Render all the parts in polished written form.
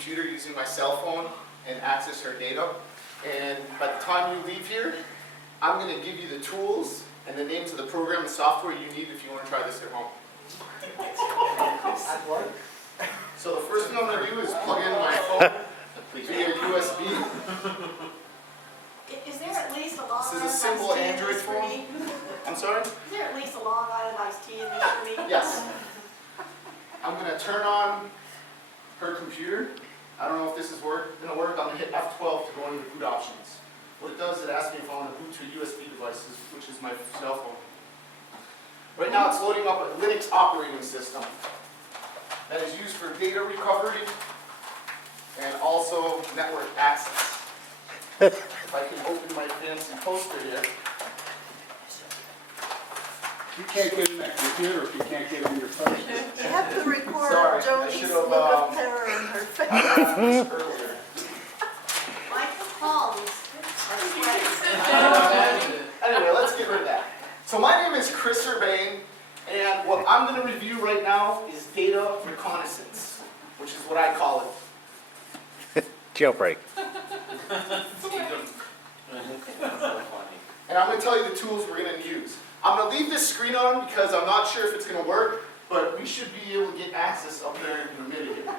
computer using my cell phone and access her data. And by the time you leave here, I'm going to give you the tools and the names of the program and software you need if you want to try this at home. So the first thing I'm going to do is plug in my phone via USB. Is there at least a Long This is a Island simple iced tea in Android this for phone. me? I'm sorry? Is there at least a Long Island iced tea in this for me? Yes. I'm going to turn on her computer. I don't know if this is going to work. I'm going to hit F12 to go into boot options. What it does is it asks me if I want to boot to a USB device, which is my cell phone. Right now it's loading up a Linux operating system that is used for data recovery and also network access. If I can open my fancy poster here. You can't get in that computer if you can't get in your phone. You have to record Sorry, I Joni's should look have, of terror on her face. I asked this earlier. Like the palms are sweaty. Anyway, let's get rid of that. So my name is Chris Urbane, and what I'm going to review right now is data reconnaissance, which is what I call it. Jailbreak. And I'm going to tell you the tools we're going to use. I'm going to leave this screen on because I'm not sure if it's going to work, but we should be able to get access up there in a minute here.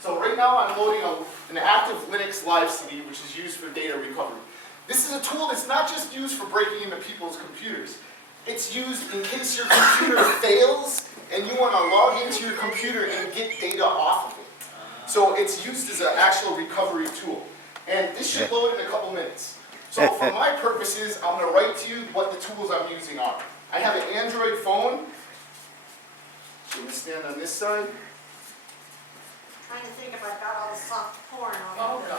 So right now I'm loading an active Linux live CD, which is used for data recovery. This is a tool that's not just used for breaking into people's computers. It's used in case your computer fails and you want to log into your computer and get data off of it. So it's used as an actual recovery tool. And this should load in a couple minutes. So for my purposes, I'm going to write to you what the tools I'm using are. I have an Android phone. I'm going to stand on this side. Trying to think if I've got all the soft porn on. Oh, it. God.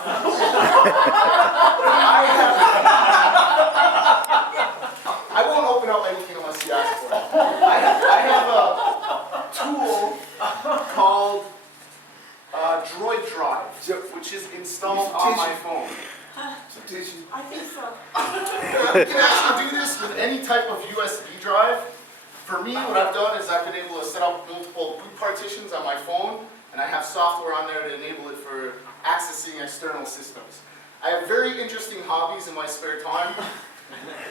I won't open up anything unless you ask for it. I have a tool called Droid Drive, which is installed on my phone. I think so. You can actually do this with any type of USB drive. For me, what I've done is I've been able to set up multiple boot partitions on my phone, and I have software on there to enable it for accessing external systems. I have very interesting hobbies in my spare time.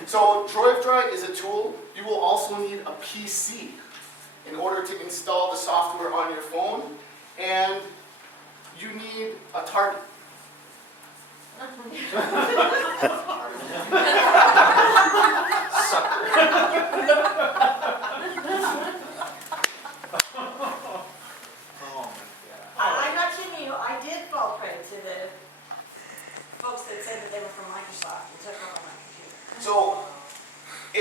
So Droid Drive is a tool. You will also need a PC in order to install the software on your phone, and you need a target. I'm not kidding you, I did fall prey to the folks that said that they were from Microsoft and took over my computer. So it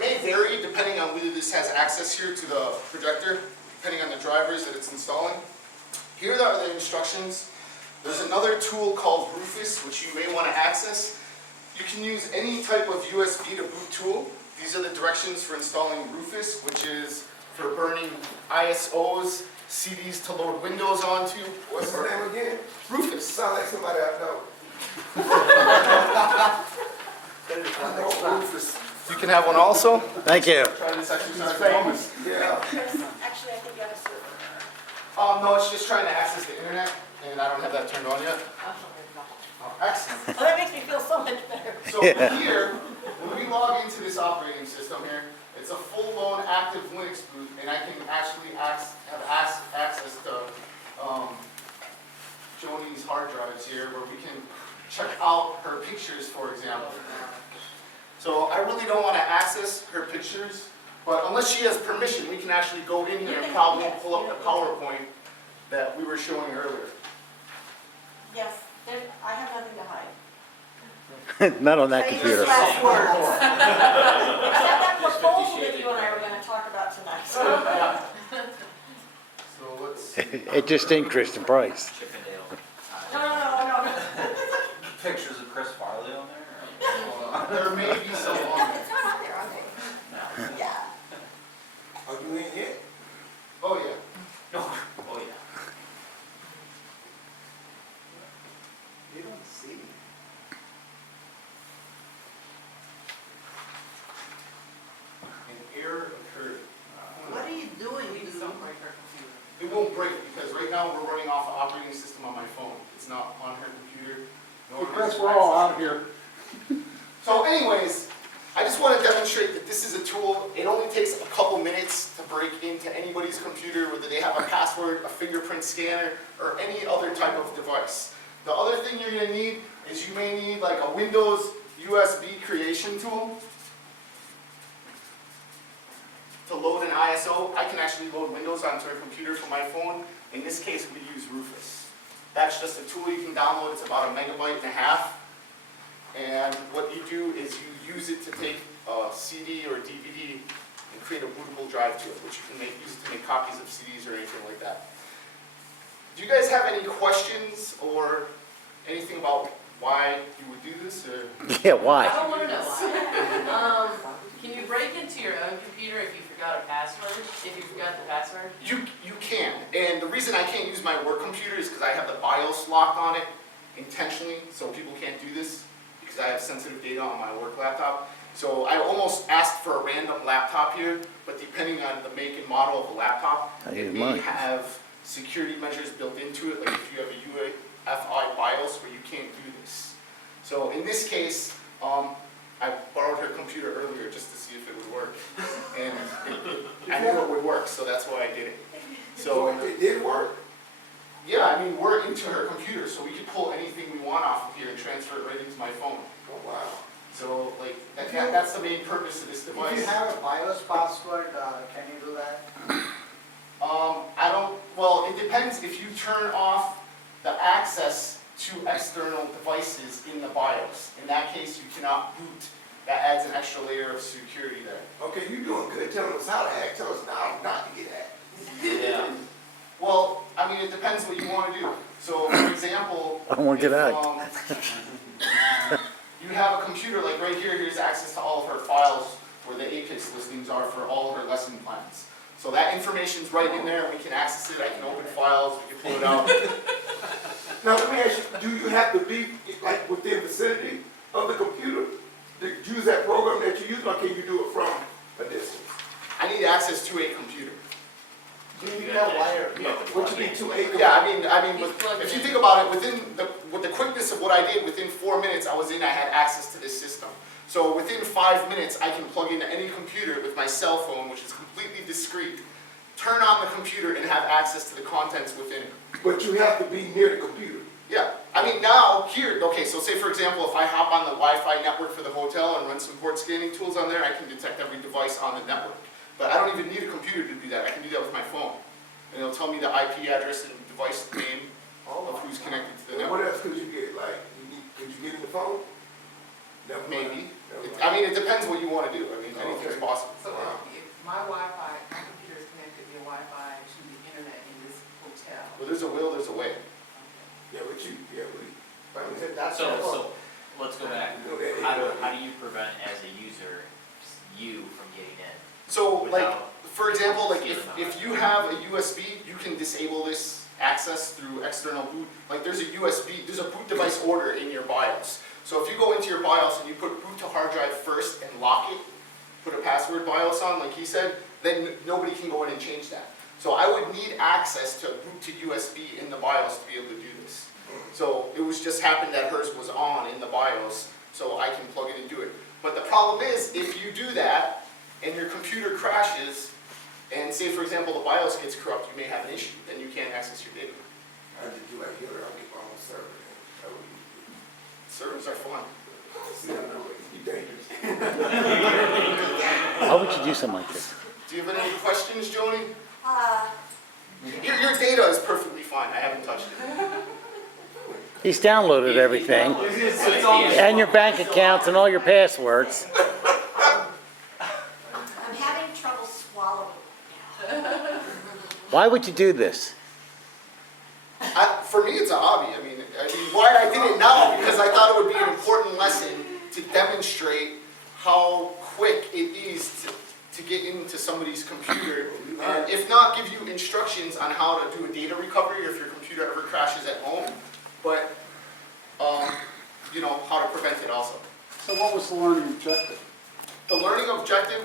may vary depending on whether this has access here to the projector, depending on the drivers that it's installing. Here are the instructions. There's another tool called Rufus, which you may want to access. You can use any type of USB to boot tool. These are the directions for installing Rufus, which is for burning ISOs, CDs to load Windows onto. What's his name again? Rufus. Sound like somebody I know. I know Rufus. You can have one also. Thank you. Try this exercise. Famous. Yeah. Actually, I think you have a server. No, it's just trying to access the internet, and I don't have that turned on yet. Oh, excellent. Well, that makes me feel so much better. So here, when we log into this operating system here, it's a full-blown active Linux boot, and I can actually have access to Joni's hard drives here, where we can check out her pictures, for example. So I really don't want to access her pictures, but unless she has permission, we can actually go in here and probably pull up the PowerPoint that we were showing earlier. Yes, I have nothing to hide. Not on that Famous computer. last words. Except that proposal that you and I were going to talk about tonight. Yeah. So let's. It just increased in price. No. Pictures of Chris Farley on there? There may be some on It's there. not on there, are they? Yeah. Are you in yet? Oh, yeah. No. Oh, yeah. You don't see. An error occurred. What are you doing? It it won't break, because right now we're running off an operating system on my phone. It's not on her computer. Hey, Chris, we're all out here. So anyways, I just want to demonstrate that this is a tool. It only takes a couple minutes to break into anybody's computer, whether they have a password, a fingerprint scanner, or any other type of device. The other thing you're going to need is you may need like a Windows USB creation tool to load an ISO. I can actually load Windows onto a computer from my phone. In this case, we use Rufus. That's just a tool you can download. It's about 1.5 MB. And what you do is you use it to take a CD or DVD and create a bootable drive to it, which you can use it to make copies of CDs or anything like that. Do you guys have any questions or anything about why you would do this? Or? Yeah, why? I don't want to know why. Can you break into your own computer if you forgot a password? If you forgot the password? You can, and the reason I can't use my work computer is because I have the BIOS locked on it intentionally, so people can't do this because I have sensitive data on my work laptop. So I almost asked for a random laptop here, but depending on the make and model of the laptop, I it use may mine. have security measures built into it, like if you have a UEFI BIOS where you can't do this. So in this case, I borrowed her computer earlier just to see if it would work, and I knew it would work, so that's why I did it. So So it did work? yeah, I mean, we're into her computer, so we can pull anything we want off of here and transfer it right into my phone. Oh, wow. So like, that's the main purpose of this If you device. have a BIOS password, can you do that? I don't, well, it depends if you turn off the access to external devices in the BIOS. In that case, you cannot boot. That adds an extra layer of security there. Okay, you're doing good telling us how to act. Tell us now not to get hacked. Yeah. Well, I mean, it depends what you want to do. So, for example, I don't want to get if, hacked. you have a computer, like right here, here's access to all of her files where the APICS listings are for all of her lesson plans. So that information's right in there, and we can access it. I can open files, we can pull it out. Now, let me ask you, do you have to be like within vicinity of the computer to use that program that you use, or can you do it from a distance? I need access to a computer. Do you need a wire? What you need to a Yeah, I mean, if you think about it, with the quickness of what I did, within 4 minutes I had access to this system. So within 5 minutes, I can plug into any computer with my cell phone, which is completely discreet, turn on the computer and have access to the contents within it. But you have to be near the computer. Yeah, I mean now, here, okay, so say for example, if I hop on the Wi-Fi network for the hotel and run some port scanning tools on there, I can detect every device on the network. But I don't even need a computer to do that, I can do that with my phone. And it'll tell me the IP address and device name of who's connected to the What network. else could you get? Like, could you get in the phone? Never mind. Maybe. Never mind. I mean, it depends what you want to do, I mean, anything's Okay. possible. So if my Wi-Fi, my computer is connected via Wi-Fi to the internet in this hotel. Well, there's a will, there's a way. Yeah, but you, That's So let's go back. You know that How do you prevent as a user, you from getting in? So, like, Without- for example, like if you have a USB, you can disable this access through external boot. Like there's a boot device order in your BIOS. So if you go into your BIOS and you put boot to hard drive first and lock it, put a password BIOS on, like he said, then nobody can go in and change that. So I would need access to boot to USB in the BIOS to be able to do this. So it was just happened that hers was on in the BIOS, so I can plug it and do it. But the problem is, if you do that and your computer crashes, and say for example the BIOS gets corrupt, you may have an issue, then you can't access your data. I just do like here, I'll get my own server. That would be Servers are fun. See, I know it's dangerous. Why would you do something like this? Do you have any questions, Joni? Uh, Your data is perfectly fine, I haven't touched it. He's downloaded everything, It's all- and your bank accounts and all your passwords. I'm having trouble swallowing now. Why would you do this? For me, it's a hobby. I mean, why I did it now, because I thought it would be an important lesson to demonstrate how quick it is to get into somebody's computer, and if not, give you instructions on how to do a data recovery if your computer ever crashes at home, but, you know, how to prevent it also. So what was the learning objective? The learning objective